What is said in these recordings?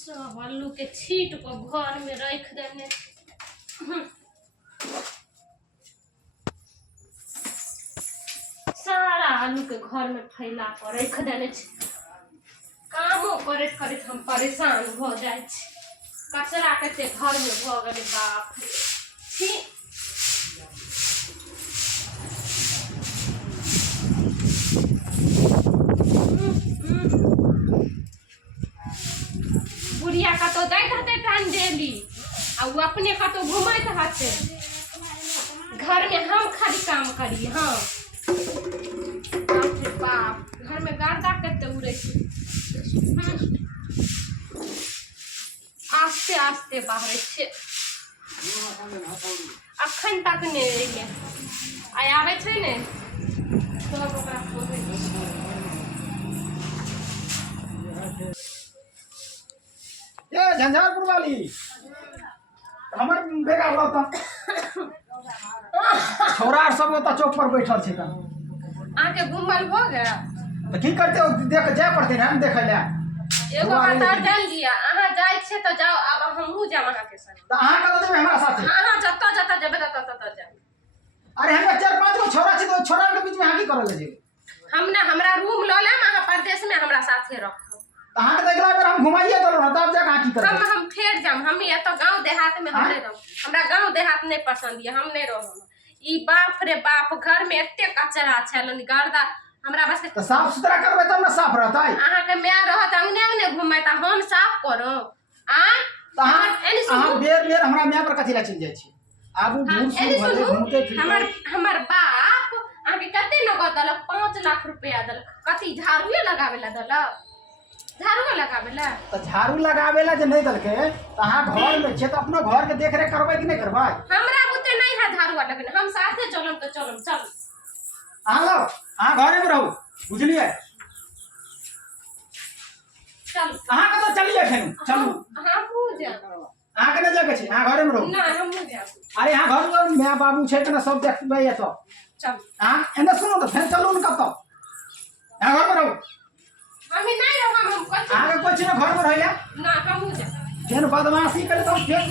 सब आलू के छीट को घर में रख देने। सारा आलू के घर में फैला कर रख देने। कामो करे करे हम परेशान हो जाए। कचरा कते घर में भ गए बाप छी। बुढ़िया का तो दैत हते टाइम डेली आ वो अपने का तो घुमाइत हते। घर में हम खाली काम करी। हाँ बाप घर में गर्दा कते उड़े। आस्ते आस्ते बाहर छे अखन तक ने एले आय आवे छे ने सब ओकरा खोजे। ये झंझारपुर वाली हमर बेगा होता छोरा सब होता चौक पर बैठल छे। आके घुमल हो गया तो की करते हो देख जाय पड़ते ना देखे ले। एगो बात और जान लिया अहाँ जाय छे तो जाओ अब हमहू जाम अहाँ के संग। तो अहाँ कत देबे हमरा साथे? अहाँ जत्ता जत्ता जेबे तत्ता तत्ता जाम। अरे हमरा 4-5 गो छोरा छे तो छोरा के बीच में अहाँ की करल जे? हमने हमरा रूम ल लेम अहाँ परदेश में हमरा साथे रखो। अहाँ के देखला बेर हम घुमाइए दलो ना तब जा कहां की करब। हम फेर जाम। हम ये तो गांव देहात में हम नहीं रहो। हमरा गांव देहात नहीं पसंद है। हम नहीं रहो। ई बाप रे बाप घर में एते कचरा छलन गर्दा हमरा बस तो साफ सुथरा करबे तब ना साफ रहतै। अहाँ के मैं रहत अंगने अंगने घुमै त हम साफ करो। आ तो अहाँ बेर बेर हमरा मैं पर कथि ला चल जाय छी? आबू दूर से भले घूमते फिरते। हमर बाप अहाँ के कते नगद दलक 5 लाख रुपया दलक। कथि झाड़ूए लगावे ला दलक? झाड़ू लगावे ला तो झाड़ू लगावे ला जे नहीं दलके त अहाँ घर में छे त अपना घर के देख रेख करबै कि नहीं करबै? हमरा बुते नहीं है झाड़ू लगन। हम साथे चलम तो चलम चल। अहाँ लो अहाँ घरे में रहू बुझलिए। चल अहाँ के तो चलिए फेन चलू। हां पूजा अहाँ के न जाके छी अहाँ घरे में रहू। ना हम नहीं जाब। अरे अहाँ घर में माय बाबू छे के न सब देखबै ये तो चल अहाँ एने सुनो तो फेन चलू न कत। अहाँ घर में रहू। हम नहीं रहब। हम कथि अहाँ के कोइ छी न घर में रहैया ना हम जा। फेन बदमाशी करे तो फेन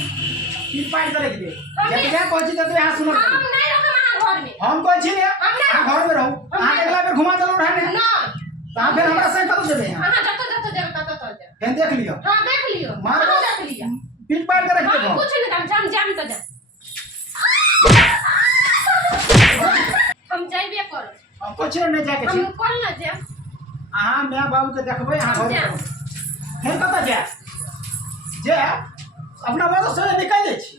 तीन पाँच करे के दे जब जा कोइ छी त अहाँ सुनो। हम नहीं रहब अहाँ घर में। हम कोइ छी ने अहाँ घर में रहू। अहाँ के अगला बेर घुमा चलो रहने ना अहाँ फेन हमरा संग कत जेबे? अहाँ जत जत जेब तत तत जा। फेन देख लियो। हां देख लियो। मार हां देख लिया। पीट पाड़ के रख हम देबो। कुछ नहीं जाम जाम तो जा। हम जाइबे कर। हम कुछ नहीं जाके छी। हम कल ना जा। अहाँ माय बाबू के देखबै अहाँ घर में रहू। फेन कत जा जे अपना बात से निकल जाय छी।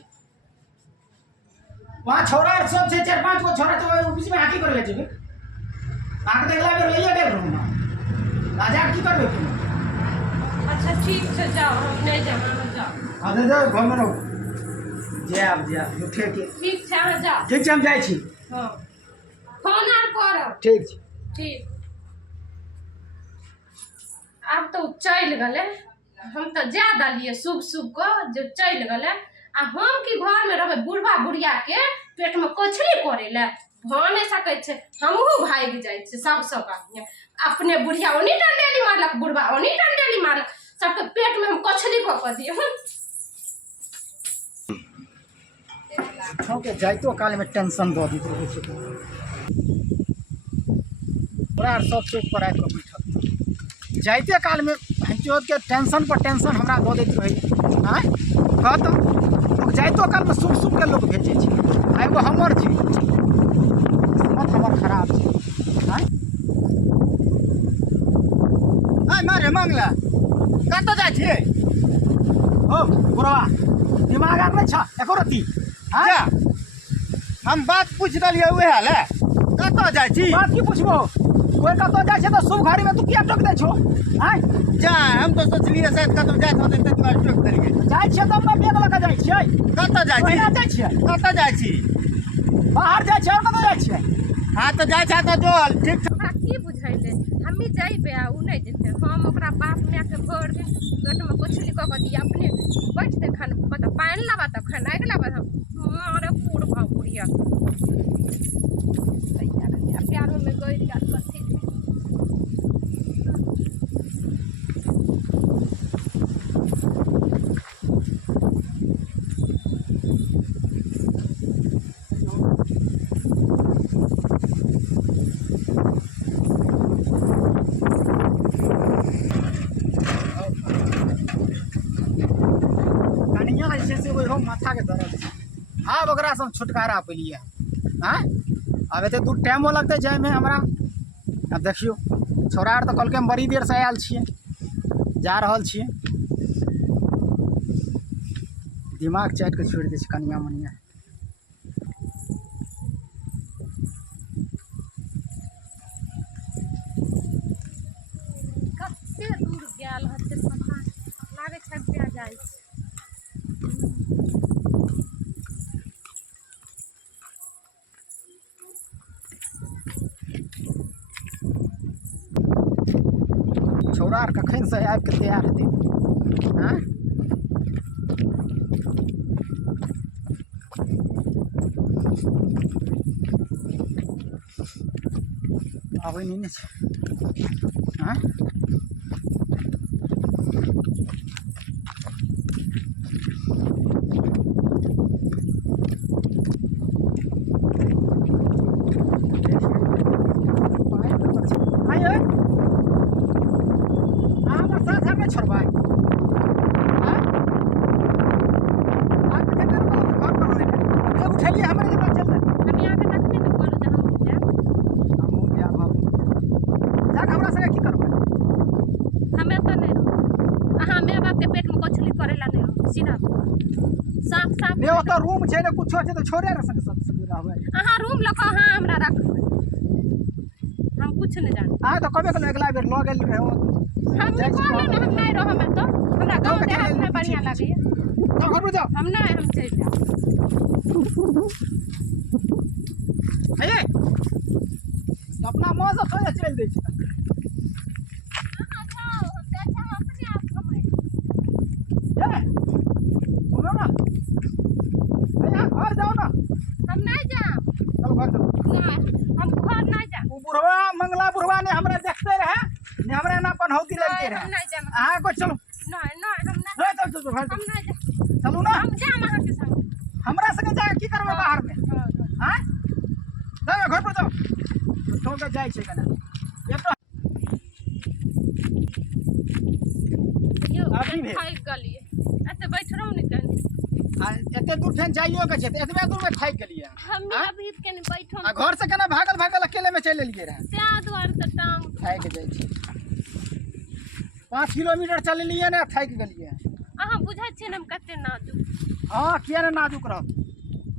वहाँ छोरा सब छे 4-5 गो छोरा तो बीच में हाकी कर ले जेबे। आके देखला बेर लइया गेल रहू ना राजा की करबे तू? अच्छा ठीक से जाओ। हम नहीं जाम। हम जाओ। अरे जा घर में रहू। जे आप उठे के ठीक से अहाँ जाओ। ठीक छै हम जाय छी। हां फोन आर करब। ठीक छै ठीक। अब तो चल गले। हम तो जा दलिए शुभ शुभ को जो चल गले। आ हम की घर में रहबे बुढ़वा बुढ़िया के पेट में कोछली करे ले भ नहीं सकै छे। हमहू भाग जाय छे सब आदमी। अपने बुढ़िया ओनी टंडेली मारलक बुढ़वा ओनी टंडेली मारलक सबके पेट में हम कोछली क दिए। के जाइतो काल में टेंशन दो दी तो पूरा सब चौक पर आके बैठल जाइते काल में हंचोद के टेंशन पर टेंशन हमरा दो देत रही। हां कहत लोग जाइतो काल में शुभ शुभ के लोग भेजे छी। एगो हमर छी मत हमर खराब छी। हां आय मारे मंगला कत जाय छी? ओ बुढ़वा दिमाग आ नहीं छ एको रती? जा हम बात पूछ दलिए उहे ले कत जाय छी? बात की पूछबो? कोई कत जाय छ तो शुभ घड़ी में तू किया टोक दे छो? हां जा हम तो सोचलिए शायद कत जात होते त तू टोक देलिए। जाय छ त हम बेग लगा जाय छियै। कत जाय छी? जाय छियै कत जाय छी? बाहर जाय छियै और कत जाय छियै? हां तो जाय छ त चल ठीक छ। हमरा की बुझाइले हमी जाइबे आ उ नहीं जेते। हम ओकरा बाप माय के भर दिन पेट में कोछली क दिए अपने बैठ दे खान पता पानी लाबा त खाना के लाबा हम मारे बुढ़वा बुढ़िया प्यारों में गई कथी के धरल छै। आब ओकरा से हम छुटकारा पेलिए। हाँ अब एते दूर टाइमो लगते जाए में हमरा। अब देखियो छौड़ा आर तो कल के हम बड़ी देर से आयल छिए, जा रहल छिए। दिमाग चाट के छोड़ दै छै कनिया मनिया। कते दूर गेल हते पता लागे छै बिया जाइ छै। छौड़ा आर कखन से आबि के तैयार हेतै। हाँ आबै नहीं छै। हाँ छोड़बाई उठलिए हमारे जगह चल हम यहाँ के तक नहीं बोल जहां हम जाए। जाके हमरा संगे की करबै। हमें तो नहीं रहो अहाँ माय बाप के पेट में कोचली करेला नहीं रहो सीधा साफ साफ ने ओत रूम छै ने कुछो छै तो छोड़े रे संग सब रहबै। अहाँ रूम लको अहाँ हमरा रखबै हम कुछ नहीं जाने। आ तो कबे कल अगला बेर ल गेल रहे हम नहीं रहो हमें तो हमरा गांव देहात में बढ़िया लगे। घर जाओ हम नहीं हम चल जाओ। हे अपना मां से थोड़े चल दै छै। अहाँ जाओ हम कहते हम अपने आप कमाई। सुनो ना भैया घर जाओ ना। हम नहीं जाओ चलो घर चलो। नहीं हम घर नहीं जाओ। वो बुढ़वा मंगला बुढ़वा ने हमरा देखते रहे ने हमरा ना पनौती लगते हम रहे। नहीं जाओ। हां को चलो नहीं नहीं हम नहीं चल चल चल घर हम चलो। नहीं जाओ। चलू ना हम जाम अहाँ के संग। हमरा संगे जाके की करबै बाहर में। हां जाओ घर पर जाओ तो के जाय छै कना एक तो यो अभी भेल। खाई गलिए एते बैठ रहू नहीं कहीं। एते दूर फेन जाइयो के छै एतबे दूर में थाक गेलिए। हम अभी के नहीं बैठो घर से केना भागल भागल अकेले में चल एलिए रहे। त्या द्वार त टांग थाक जाय छै 5 किलोमीटर चललिए ने थाक गेलिए। अहाँ बुझै छियै ने हम कते नाजुक। हाँ किया ने नाजुक रह।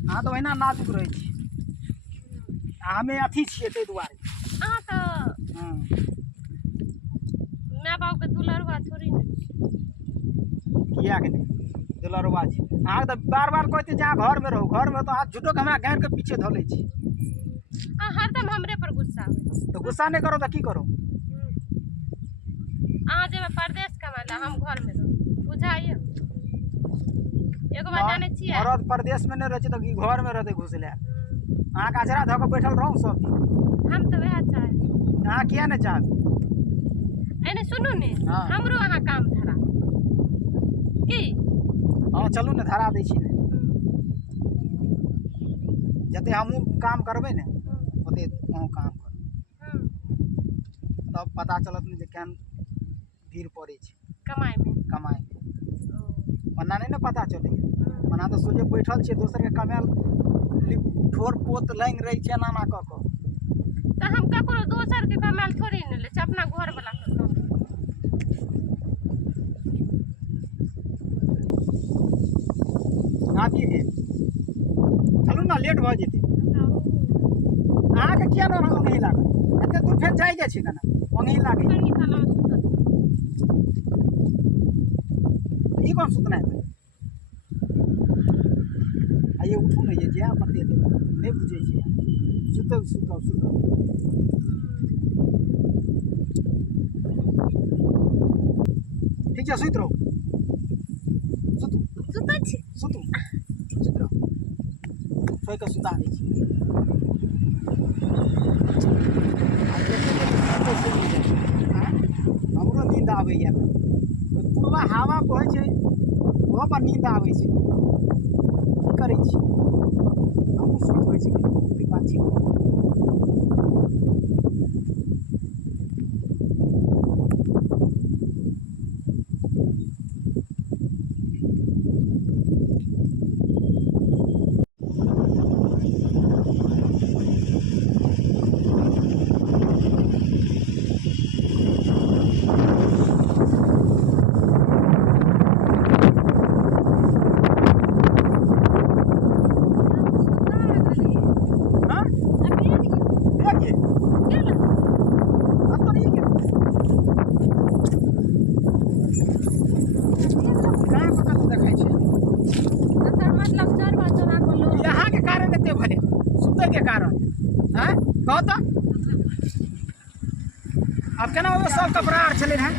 हाँ तो वहीना नाजुक रहे छी। हमें अथी छिए ते दुआरे। अहाँ तो हाँ माय बाप के दुलरवा थोड़ी ने। किया के नहीं दुलरवा छी। अहाँ तो बार बार कहते जा घर में रहो घर में तो हाथ झूठो के हमरा गाड़ के पीछे धले छी। अहाँ हरदम हमरे पर गुस्सा आवे। तो गुस्सा नहीं करो तो की करो। अहाँ जेबे परदेश कमाला हम घर में रहो बुझाइए। एगो बात जाने छियै मरद परदेश में नहीं रहे तो घर में रहते घुसले। अहाँ कचरा धो के बैठल रहूँ सब दिन। हम तो वह चाहे। अहाँ किया नहीं चाहबे। एने सुनू ने हाँ। हमरो अहाँ काम धरा की। हाँ चलू ने धरा दै छी ने जते हमहूँ काम करबै ने ओते अहूँ काम करब तब पता चलत ने जे केहन भीड़ पड़ै छै कमाई में कमाई में। वरना नहीं ना पता चले। वरना तो सोचे बैठल छे दोसर के कमाल ठोर पोत लाइन रही छे नाना क के। तो हम ककरो दोसर के कमाल थोड़ी न ले छै अपना घर वाला के काम। आप की भेल चलू ना लेट भ जेतै। अहाँके किया ना ओंघी लागल एते दूर फेर जाय के छै कना ओंघी लागे। संगी साला सुतत ई कौन सुतना है। आइए उठू ना ये जे अपन दे दे नहीं बुझे छी। सुतब सुतब सुतब ठीक है सुत रहो सुतू सुतत छी। सुतू सुत रहो सोई के सुता दै छी। हमरो नींद आबैए पूर्वा हवा बहै छै ओहो पर नींद आबै छै की करै छी हमहूँ सुति होइ छै कि बात छै। अब केना वो सब कपड़ा आर चले हैं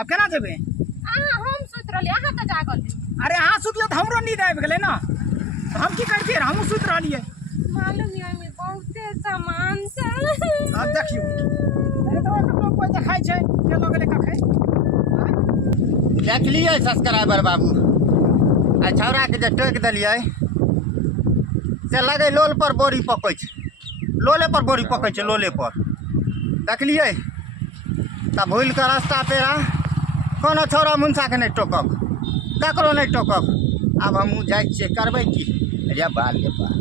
अब केना जेबे हम सुत रहलिए अहाँ तऽ जागल छी। अरे अहाँ सुतले तो हमरो नींद आबि गेलै ना तो हम की करतियै हमहूँ सुति रहलियै मालूम है में बहुते सामान छै। अब देखियो अरे तो लोग कोई देखाय छै के लोग ले कखे देख लियै सब्सक्राइबर बाबू आ छौड़ा के जे टोकि देलियै से लगे लोल पर बोरी पकै छै लोले पर बोरी पकै छै लोले पर देखलियै तब भूल के रास्ता पेरा कोनो छौड़ा मुंसा के नहीं टोकब ककरो नहीं टोकब। आब हमहूँ जाइ छियै करबै की रे बाल रे बाल।